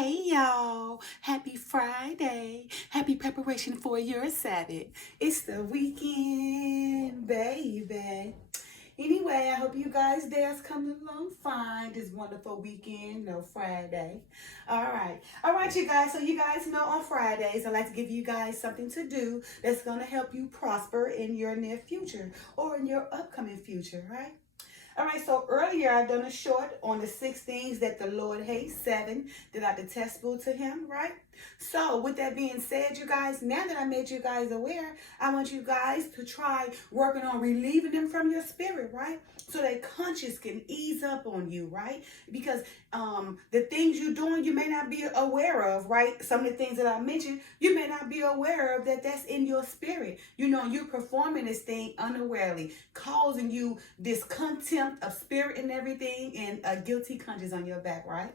Hey y'all, happy Friday. Happy preparation for your Sabbath. It's the weekend, baby. Anyway, I hope you guys' day's coming along fine this wonderful weekend, no Friday. All right, you guys. So you guys know on Fridays, I like to give you guys something to do that's going to help you prosper in your near future or in your upcoming future, right? All right, so earlier I've done a short on the 6 things that the Lord hates, 7 that are detestable to him, right? So with that being said, you guys, now that I made you guys aware, I want you guys to try working on relieving them from your spirit, right? So that conscience can ease up on you, right? Because the things you're doing, you may not be aware of, right? Some of the things that I mentioned, you may not be aware of that's in your spirit. You know, you're performing this thing unawarely, causing you this contempt of spirit and everything, and a guilty conscience on your back, right?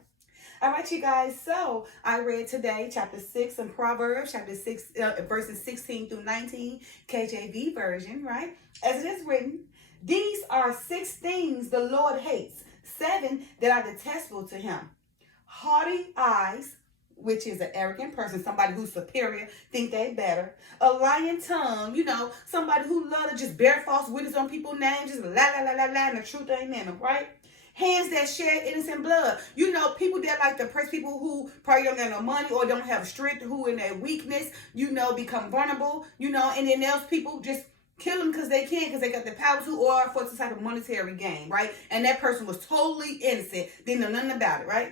All right, you guys. So I read today chapter 6 in Proverbs, chapter 6, verses 16 through 19, KJV version, right? As it is written, these are 6 things the Lord hates, 7 that are detestable to him. Haughty eyes, which is an arrogant person, somebody who's superior, think they better. A lying tongue, you know, somebody who love to just bear false witness on people's names, just la la la la la, and the truth ain't in them, right? Hands that shed innocent blood. You know, people that like to press people who probably don't have no money or don't have strength, who in their weakness, you know, become vulnerable, you know, and then those people just kill them because they can, because they got the power to, or for some type of monetary gain, right? And that person was totally innocent, didn't know nothing about it, right?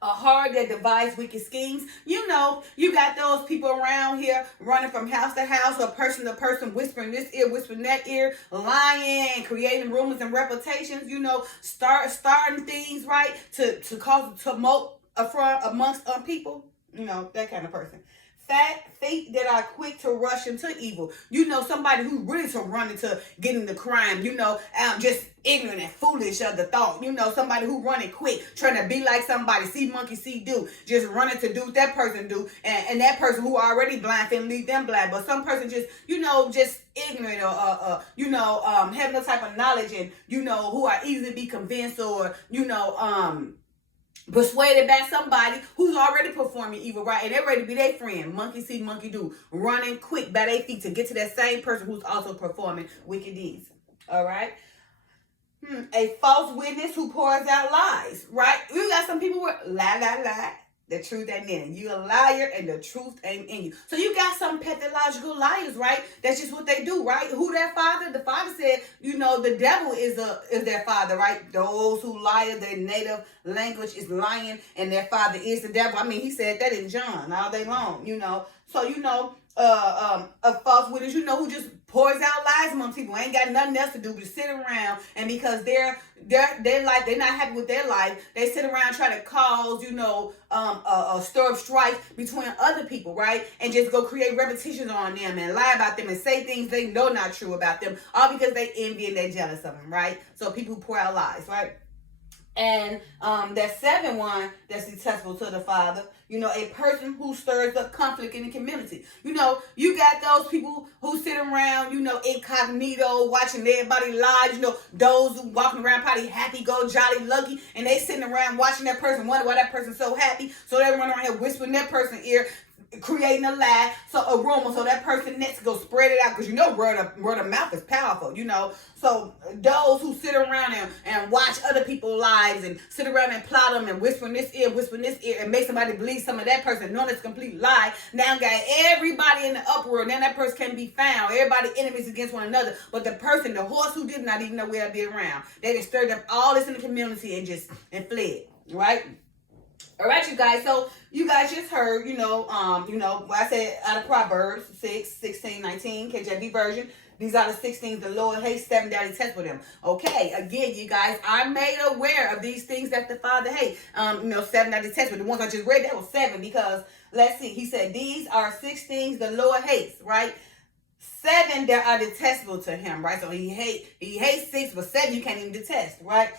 A heart that devises wicked schemes. You know, you got those people around here running from house to house or person to person, whispering this ear, whispering that ear, lying, creating rumors and reputations, you know, starting things, right, to cause tumult amongst people, you know, that kind of person. Fat feet that are quick to rush into evil. You know, somebody who really to run into getting the crime, you know, just ignorant and foolish of the thought. You know, somebody who running quick, trying to be like somebody, see monkey, see do, just running to do what that person do, and that person who already blind can leave them blind. But some person just, you know, just ignorant or have no type of knowledge, and you know, who are easy to be convinced, or you know, persuaded by somebody who's already performing evil, right? And they're ready to be their friend. Monkey see, monkey do. Running quick by their feet to get to that same person who's also performing wicked deeds. All right? A false witness who pours out lies, right? You got some people who lie. The truth ain't in you. A liar and the truth ain't in you. So you got some pathological liars, right? That's just what they do, right? Who their father? The father said, you know, the devil is their father, right? Those who lie, their native language is lying, and their father is the devil. I mean, he said that in John all day long, you know. So, you know, a false witness, you know, who just pours out lies among people, ain't got nothing else to do but sit around, and because they're like, they're not happy with their life, they sit around try to cause, you know, a stir of strife between other people, right? And just go create repetitions on them and lie about them and say things they know not true about them, all because they envy and they jealous of them, right? So people who pour out lies, right? And that 7th one that's detestable to the Father, you know, a person who stirs up conflict in the community. You know, you got those people who sit around, you know, incognito, watching everybody live, you know, those who walking around probably happy, go jolly, lucky, and they sitting around watching that person, wonder why that person's so happy, so they run around here whispering that person's ear, creating a lie, so a rumor, so that person next go spread it out, because you know word of mouth is powerful, you know. So those who sit around and watch other people's lives and sit around and plot them and whisper in this ear, and make somebody believe some of that person, knowing it's a complete lie, now got everybody in the uproar. Now that person can't be found. Everybody enemies against one another, but the person, the horse who did not even know where to be around, they just stirred up all this in the community and fled, right? All right, you guys. So you guys just heard, you know, what I said out of Proverbs 6, 16, 19, KJV version. These are the 6 things the Lord hates, 7 that he tests with them. Okay, again, you guys are made aware of these things that the Father hates. 7 that he tests with. The ones I just read, that was 7, because let's see. He said these are 6 things the Lord hates, right? 7 that are detestable to him, right? So he hates 6, but 7 you can't even detest, right?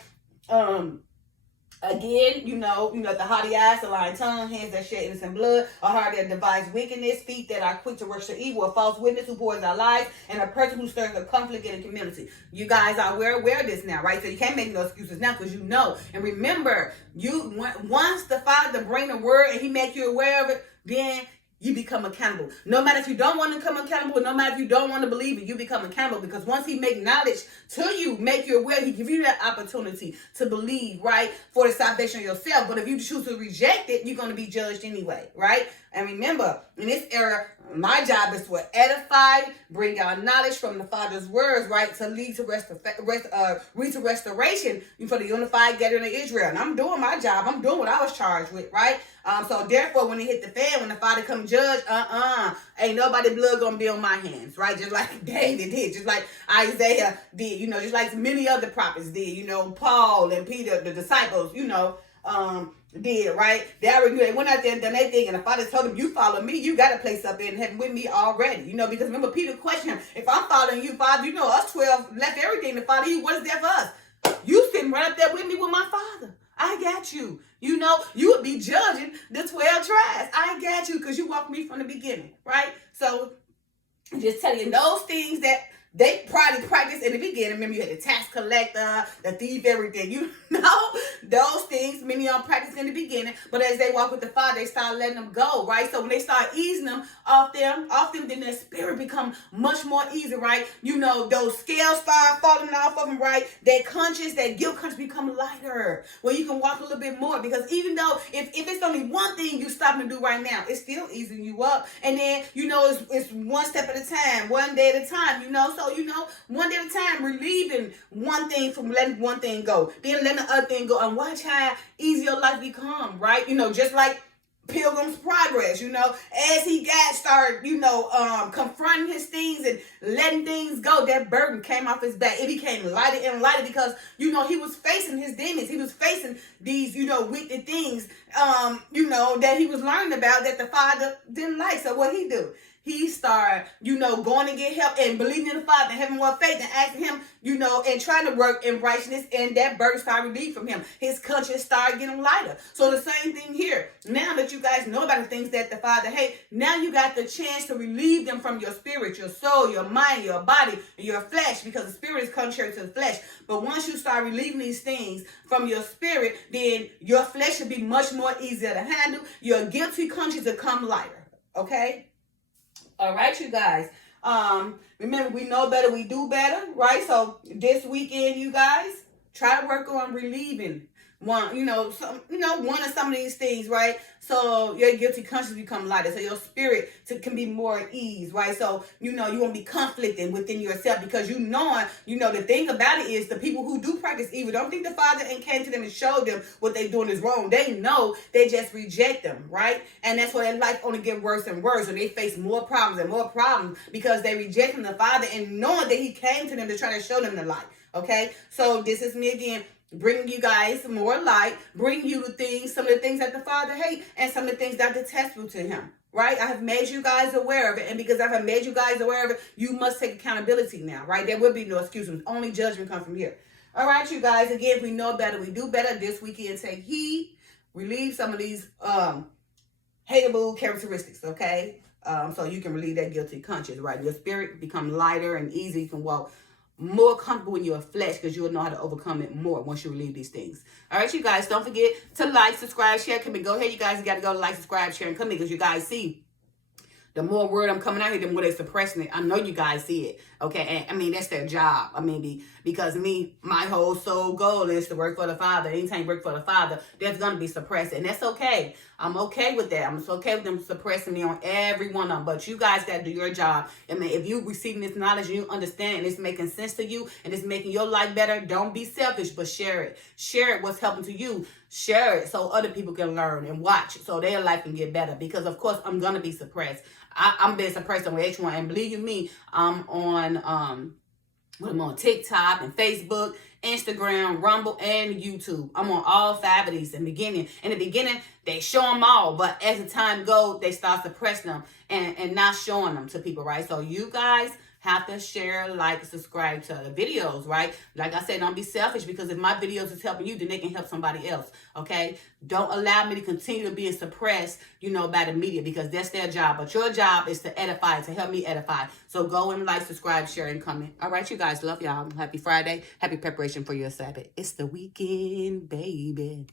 Again, the haughty eyes, the lying tongue, hands that shed innocent blood, a heart that divides wickedness, feet that are quick to worship evil, a false witness who pours out lies, and a person who stirs up conflict in the community. You guys are aware of this now, right? So you can't make no excuses now because you know. And remember, once the Father bring the word and he make you aware of it, then you become accountable. No matter if you don't want to become accountable, no matter if you don't want to believe it, you become accountable, because once he make knowledge to you, make you aware, he give you that opportunity to believe, right, for the salvation of yourself. But if you choose to reject it, you're going to be judged anyway, right? And remember, in this era, my job is to edify, bring out knowledge from the Father's words, right, to lead to restoration for the unified gathering of Israel. And I'm doing my job. I'm doing what I was charged with, right? So therefore, when it hit the fan, when the Father come judge, ain't nobody blood gonna be on my hands, right? Just like David did, just like Isaiah did, just like many other prophets did, Paul and Peter, the disciples, did, right? They went out there and done their thing, and the Father told them, you follow me, you got a place up in heaven with me already, because remember, Peter questioned him, if I'm following you, Father, us 12 left everything to follow you, what is that for us? You sitting right up there with me with my Father. I got you. You would be judging the 12 tribes. I got you because you walked me from the beginning, right? So just tell you those things that they probably practiced in the beginning. Remember, you had the tax collector, the thief, everything. Those things many of them practiced in the beginning. But as they walk with the Father, they start letting them go, right? So when they start easing them off them, then their spirit become much more easy, right? Those scales start falling off of them, right? That guilt conscience become lighter, where you can walk a little bit more. Because even though if it's only one thing you stop and do right now, it's still easing you up. And then, it's one step at a time, one day at a time, So, one day at a time, relieving one thing from letting one thing go. Then letting the other thing go. And watch how easy your life become, right? Just like Pilgrim's Progress, as he started, confronting his things and letting things go, that burden came off his back. It became lighter and lighter because, he was facing his demons. He was facing these, wicked things, that he was learning about that the Father didn't like. So what he do? He started, going to get help and believing in the Father and having more faith and asking him, and trying to work in righteousness, and that burden started relieved from him. His conscience started getting lighter. So the same thing here. Now that you guys know about the things that the Father hates, now you got the chance to relieve them from your spirit, your soul, your mind, your body, your flesh, because the spirit is contrary to the flesh. But once you start relieving these things from your spirit, then your flesh will be much more easier to handle. Your guilty conscience will come lighter. Okay? All right, you guys. Remember, we know better, we do better, right? So this weekend, you guys, try to work on relieving one of some of these things, right? So your guilty conscience become lighter. So your spirit can be more at ease, right? So, you won't be conflicting within yourself because the thing about it is the people who do practice evil don't think the Father came to them and showed them what they're doing is wrong. They know, they just reject them, right? And that's why their life only get worse and worse. And they face more problems and more problems because they rejecting the Father and knowing that he came to them to try to show them the light, okay? So this is me again, bring you guys more light, bring you some of the things that the Father hates and some of the things that are detestable to him, right? I have made you guys aware of it, and because I have made you guys aware of it, you must take accountability now, right? There will be no excuses. Only judgment comes from here. All right, you guys, again, if we know better, we do better. This weekend, take heed, relieve some of these hateable characteristics, okay? So you can relieve that guilty conscience, right? Your spirit become lighter and easy. You can walk more comfortable in your flesh because you will know how to overcome it more once you relieve these things. All right, you guys, don't forget to like, subscribe, share. Come in. Go ahead, you guys. You got to go like, subscribe, share, and come in because you guys see the more word I'm coming out here, the more they're suppressing it. I know you guys see it, okay? And that's their job. Because my whole soul goal is to work for the Father. Anytime you work for the Father, there's going to be suppressing. And that's okay. I'm okay with that. I'm okay with them suppressing me on every one of them. But you guys got to do your job. If you receiving this knowledge and you understand and it's making sense to you and it's making your life better, don't be selfish, but share it. Share it, what's helping to you. Share it so other people can learn and watch so their life can get better. Because, of course, I'm going to be suppressed. I'm being suppressed on H1. And believe you me, I'm on TikTok and Facebook, Instagram, Rumble, and YouTube. I'm on all 5 of these in the beginning. In the beginning, they show them all. But as the time goes, they start suppressing them and not showing them to people, right? So you guys have to share, like, subscribe to the videos, right? Like I said, don't be selfish, because if my videos is helping you, then they can help somebody else, okay? Don't allow me to continue to be suppressed, by the media, because that's their job. But your job is to edify, to help me edify. So go and like, subscribe, share, and comment. All right, you guys. Love y'all. Happy Friday. Happy preparation for your Sabbath. It's the weekend, baby.